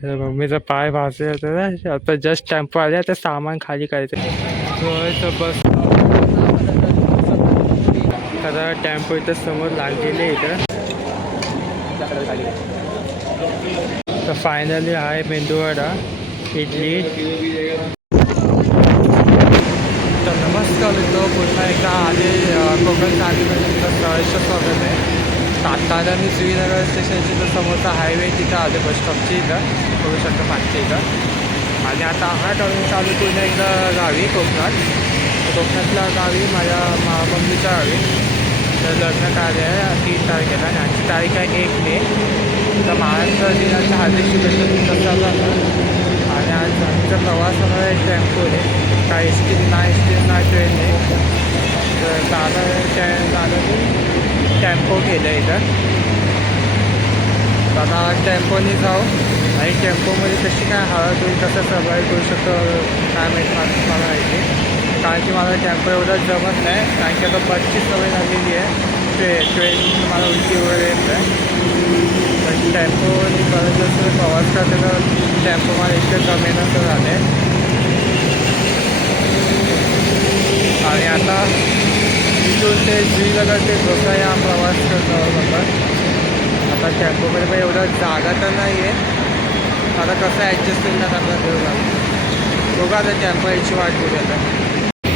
मम्मीचा पाय भाजले होते ना, आता जस्ट टेम्पो आले, आता सामान खाली करायचं बस. आता टेम्पो इथं समोर लागलेले इथं. तर फायनली आहे मेंदूवडा इडली. तर नमस्कार मित्र, पुन्हा एकदा आले कोकण चांदीमध्ये सहर्ष स्वागत आहे. आता मी श्रीनगर स्टेशनची जो समोरचा हायवे तिथं आले, बस स्टॉपची इथं करू शकतो मागच्या इथं. आणि आता हा टर्न चालू पुन्हा एकदा गावी कोकणातल्या गावी माझ्या मम्मीच्या गावी. तर लग्न कार्य आहे 3 तारखेला आणि आजची तारीख आहे 1 मे. तर महाराष्ट्र दिनाच्या हार्दिक शुभेच्छा तुमचं चालू. आणि आज आमचा प्रवास होणार आहे टेम्पोने, काय एस टी ना ट्रेनने. तर दादा टेम्पो केलं इथं. आता टेम्पोने जाऊ आणि टेम्पोमध्ये कशी काय हवा तुम्ही कसं सर्वाईव्ह करू शकतो काय माहीत मला माहिती. कारण की मला टेम्पो एवढं जमत नाही, कारण की आता बसची सवय झालेली आहे. ट्रेन मला उलटी वगैरे येत आहे. पण टेम्पोने बरंच जसं प्रवास करते तर टेम्पो मला इतकं जमेन असं झालं आहे. आणि आता इथून ते श्रीनगर ते गोसाई हा प्रवास करतो आपण. आता टेम्पोमध्ये पण एवढं जागा तर नाही आहे. आता कसं ॲडजस्ट होईल ना आपला देऊ बघा. आता टेम्पो याची वाट बघू. आता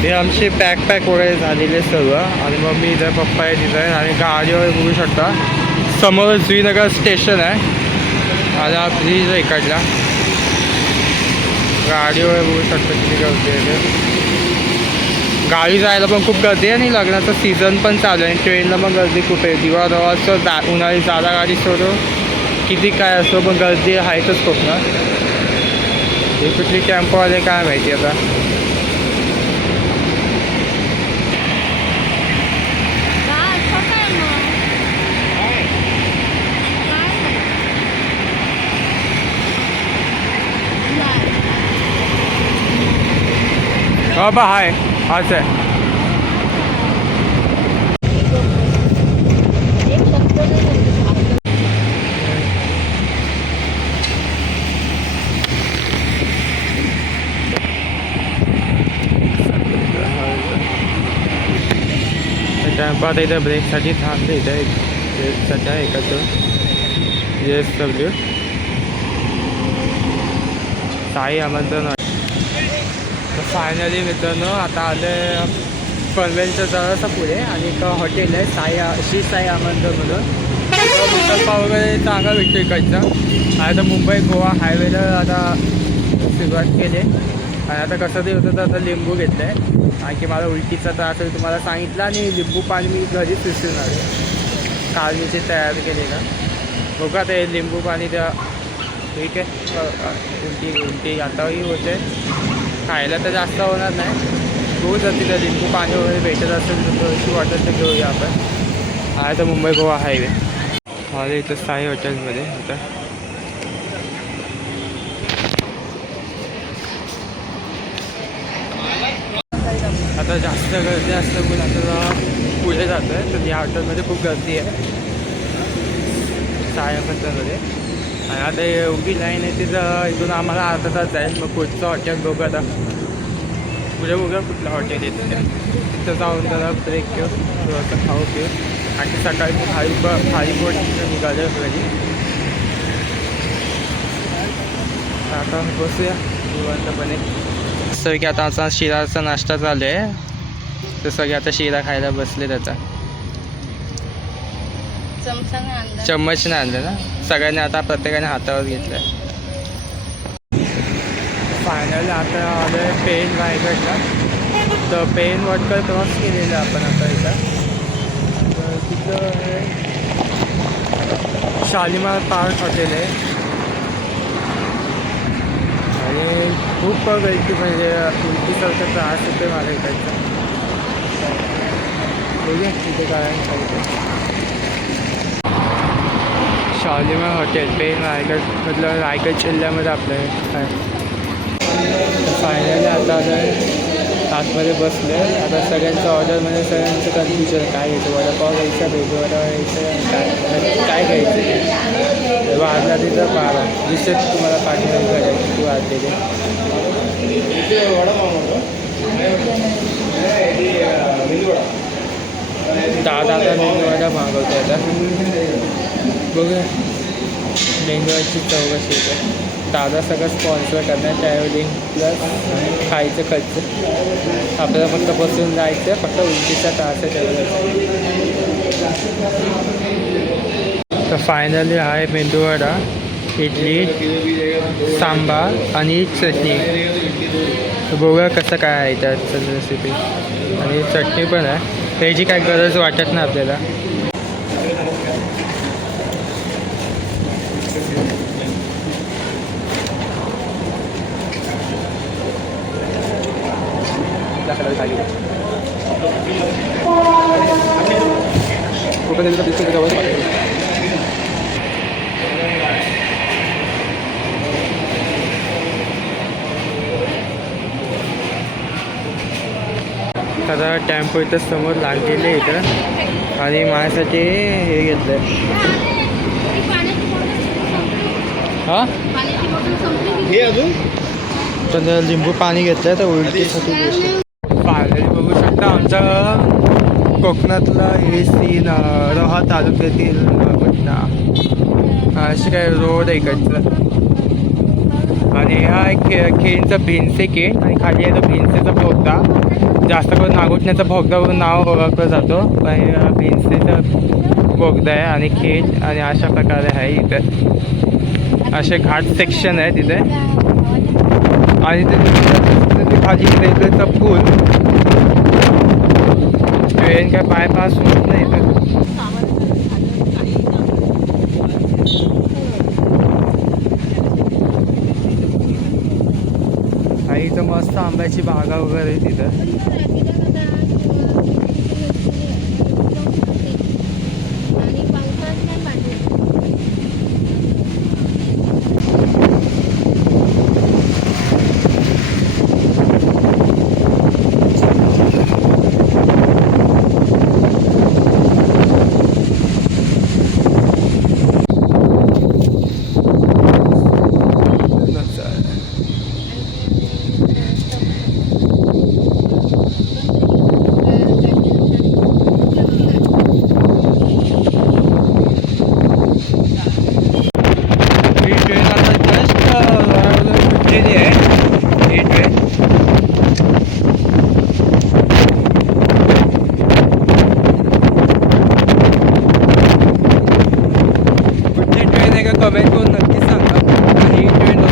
हे आमचे पॅक वगैरे झालेले सर्व. आणि मग मी इथं पप्पा आहे तिथं. आणि गाडीवर बघू शकता समोर श्रीनगर स्टेशन आहे. आणि हा ब्रिज आहे इकडला. गाडीवर बघू शकता किती गर्दी आहे. गावी जायला पण खूप गर्दी आहे आणि लग्नाचं सीझन पण चालू आहे. ट्रेनला पण गर्दी खूप आहे. दिवाळीचं उन्हाळी जादा गाडी सोडू किती काय असो पण गर्दी आहेतच खूप ना. हे कुठली टेम्पो आले काय माहिती आता. हो बा हाय असं आहे. टेम्पो आता इथं ब्रेकसाठी थांबले. इथं ब्रेकसाठी आहे एकाचं JSW साई आमंत्रण. फायनली मित्रांनो आता आलं पनवेलच्या जरासं पुढे आणि एक हॉटेल आहे श्री साई आमंत्रण म्हणून. विकल्पा वगैरे चांगला भेटतो इकडचा. आता मुंबई गोवा हायवेला आता सुरुवात केली. आणि आता कसं ते होतं तर आता लिंबू घेतलं आहे. कारण की मला उलटीचा त्रास आहे तुम्हाला सांगितलं. आणि लिंबू पाणी मी घरीच विसरणार आहे. काल मी ते तयार केले का बघा. ते लिंबू पाणी त्या ठीक आहे. उलटी आताही होते. खायला तर जास्त होणार नाही. बघू जर तिथं लिंबू पाणी वगैरे भेटत असेल तर थोडीशी वाटत तर घेऊया आपण. आहे तर मुंबई गोवा हायवे आले इथं साई हॉटेलमध्ये. आता जास्त गर्दी असल्यामुळे आता पुढे जातो आहे. तर या हॉटेलमध्ये खूप गर्दी आहे साई हॉटेलमध्ये. आणि आता एवढी लाईन आहे तिथं. इथून आम्हाला अर्धा तास जाईल. मग पुढचं हॉटेल बघू आता. पुढे बघूया कुठलं हॉटेल येतं ते. तिथं जाऊन त्याला ब्रेक घेऊ थोडंसं खाऊ पिऊ. आणि सकाळी मी थालीपोट निघाले घरी. आता बसूया निवांतपणे. जसं की आता आमचा शिराचा नाश्ता चालू आहे. तर सगळे आता शिरा खायला बसले. त्याचा चम्मच नाही आणलं ना. सगळ्यांनी आता प्रत्येकाने हातावर घेतलं आहे. फायनली आता आलं आहे पेन रायगडला. तर पेन वॉटकर क्रॉस केलेलं आपण आता इथं. तर तिथं शालिमार पार्क हॉटेल आहे. आणि खूप वेळची म्हणजे उलटीसारखा त्रास होते मला इकडचा. बघूया तिथे काय शालिमार हॉटेल पेन रायगडमधलं रायगड जिल्ह्यामध्ये आपलं आहे. फायनली आता आलं आतमध्ये बसले. आता सगळ्यांचं ऑर्डरमध्ये सगळ्यांचं कन्फ्युजन काय घ्यायचं, वडापाव घ्यायचा, भेज वडा घ्यायचं, काय घ्यायचं. तेव्हा आजला तिथं पाहा दिसत तुम्हाला पाठीमागे करायची तू आज तिथे दादा मेंदू वडा मागवतो आता. बघूया मेंदूची चौकशी येते. दादा सगळं स्पॉन्सर करणार ट्रॅव्हलिंग प्लस खायचं खर्च. आपल्याला फक्त बसून जायचं, फक्त उलटीचा त्रास आहे तेवढं. तर फायनली आहे मेंदूवडा, इडली, सांबार आणि चटणी. बघूया कसं काय आहे त्याचं रेसिपी. आणि चटणी पण आहे, त्याची काय गरज वाटत नाही आपल्याला. आता टेम्पो इथं समोर लागलेले इथं आणि माझ्यासाठी हे घेतलं. हां हे अजून तर लिंबू पाणी घेतलं तर उलटीसाठी फायनली बघू शकता आमचा कोकणातला हे सीन. रोहा तालुक्यातील असे काय रोड आहे इकडचं. आणि हा एक खेळचा भिनसे केन आणि खाली आहे तो भिनसेचा भोगदा. जास्त करून नागोठण्याचा भोगदा म्हणून नाव ओळखलं जातो, पण भिनसेचा भोगदा आहे आणि खेळ. आणि अशा प्रकारे आहे इथं असे घाट सेक्शन आहे तिथे. आणि ते खाली रेल्वेचा पूल. ट्रेन काय बायपास होत नाही इथं. इथं मस्त आंब्याची बागा वगैरे आहे तिथं. कमेंट करून नक्की सांगा. आणि ट्रेन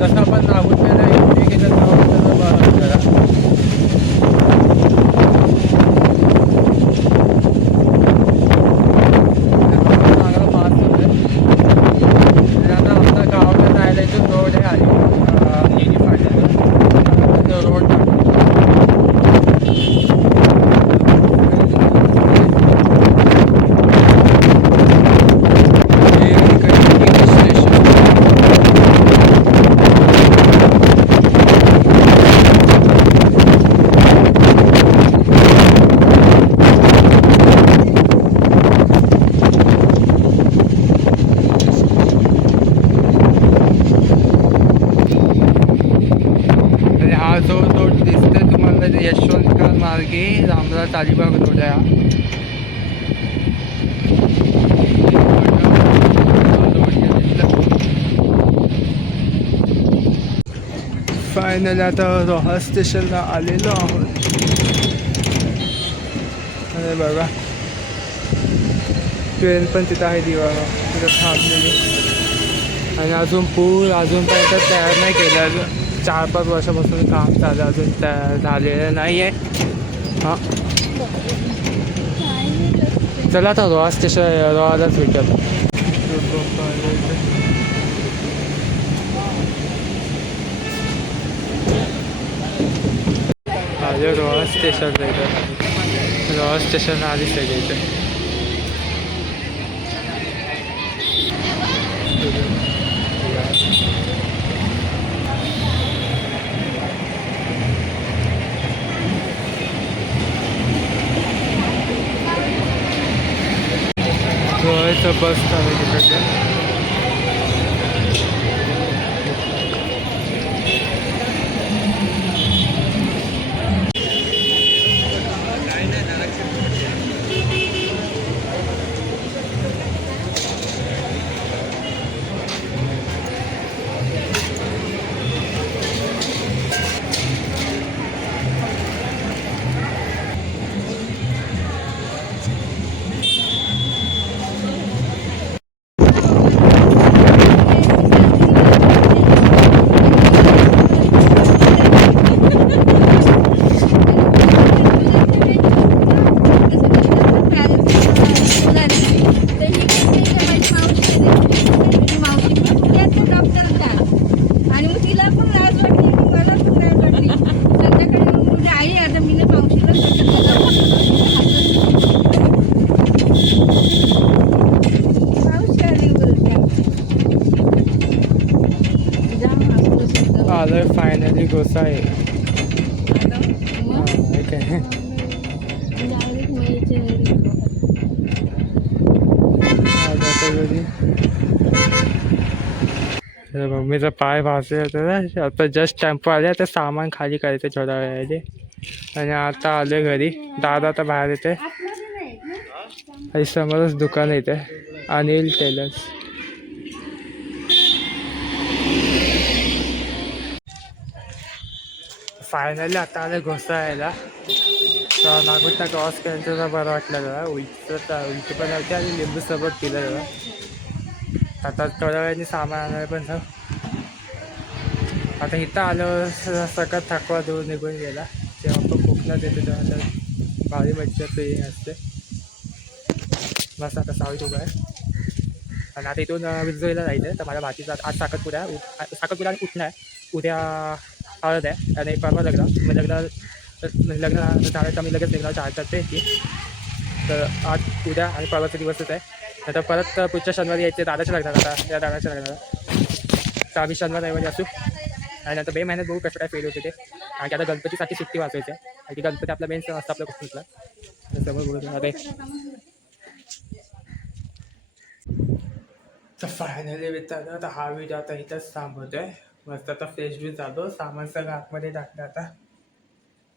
तसं आपण नागुठण्याला यशवंतकर मार्गे रामदास अलिबाग रोड आहे. फायनली आता रोहा स्टेशनला आलेलो आहोत. अरे बघा ट्रेन पण तिथं आहे दिवाळा तिथं थांबलेली. आणि अजून पूल अजूनपर्यंत तयार नाही केलं. अजून 4-5 वर्षापासून काम चालू अजून तयार झालेलं नाही आहे. हां चला आता रोहा स्टेशन रोहालाच भेटत. आले रोहा स्टेशनला इथं. रोहा स्टेशन आलीच आहे इथे. रोहाचं बस स्थानक तिकडे. आलोय फायनली गोसाई. मम्मीचा पाय भाजले होते ना. आता जस्ट टेम्पो आले तर सामान खाली करायचं थोड्या वेळाने. आणि आता आले घरी. दादा आता बाहेर येते आणि समोरच दुकान येते अनिल टेलर्स. फायनली आता आले घोसाळ्याला. तर नागपूरचा क्रॉस करायचं तर बरं वाटलं जरा. उलटी पण होती आणि लिंबू सरबत पिलं जरा. आता थोड्या वेळाने सामान आणणार पण जाऊ. आता इथं आलं सगळं थकवा दूर निघून गेला. जेव्हा पण कोकणात येतो तेव्हा तर भारी मज्जाचं हे असते. मस्त आता सावळीत उभं आहे. आणि आता इथून विजयला जायचं आहे. तर माझ्या भाचीचा आज साखरपुडा आणि उठणं आहे. उद्या हळद आहे आणि परवा लग्न. मग लग्न झालं तर मी लगेच निघणार 4 ते. तर आज उद्या आणि परवाचा दिवसच आहे. नंतर परत पुढच्या शनिवारी यायचे दादाच्या लग्नाला. आता या दादाच्या लग्नाला तर आम्ही शनिवार रविवारी असू. आणि नंतर मे महिन्यात बघू कसं काय फेल होते ते. आणि आता गणपतीसाठी सुट्टी वाचवायची आहे. आणि की गणपती आपला मेन सण असतो आपल्या कोकणातला. समोर बघू अरे. तर फायनली मित्रांनो आता हा व्हिडिओ आता इथंच थांबवतोय. मस्त आता फ्रेश बी जातो. सामान सगळं आतमध्ये टाकलं आता.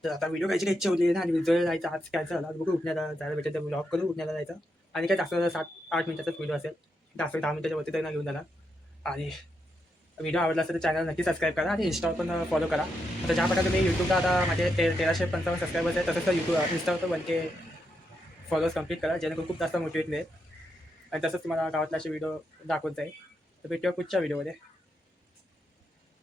तर आता व्हिडिओ कायची काही इच्छा होती ना. आणि विजय जायचं आज काय झालं. आज बघू उठण्याला जायला भेटेल तर ब्लॉग करून उठण्याला जायचं. आणि काय जास्त 7-8 मिनिटाचाच व्हिडिओ असेल. जास्त 10 मिनिटाच्या वरती तरी ना घेऊन जाणार. आणि व्हिडिओ आवडला असेल तर चॅनल नक्की सबस्क्राईब करा. आणि इंस्टावर पण फॉलो करा. आता ज्या प्रकारे मी यूट्यूबला आता माझे 1355 सबस्क्रायबर्स आहे तसंच इंस्टावर तर 1K फॉलोअर्स कंप्लीट करा. जेणेकरून खूप जास्त मोटिवेट मिळेल. आणि तसंच तुम्हाला गावातला असे व्हिडिओ दाखवत जाईल. तर भेटूया पुढच्या व्हिडिओमध्ये.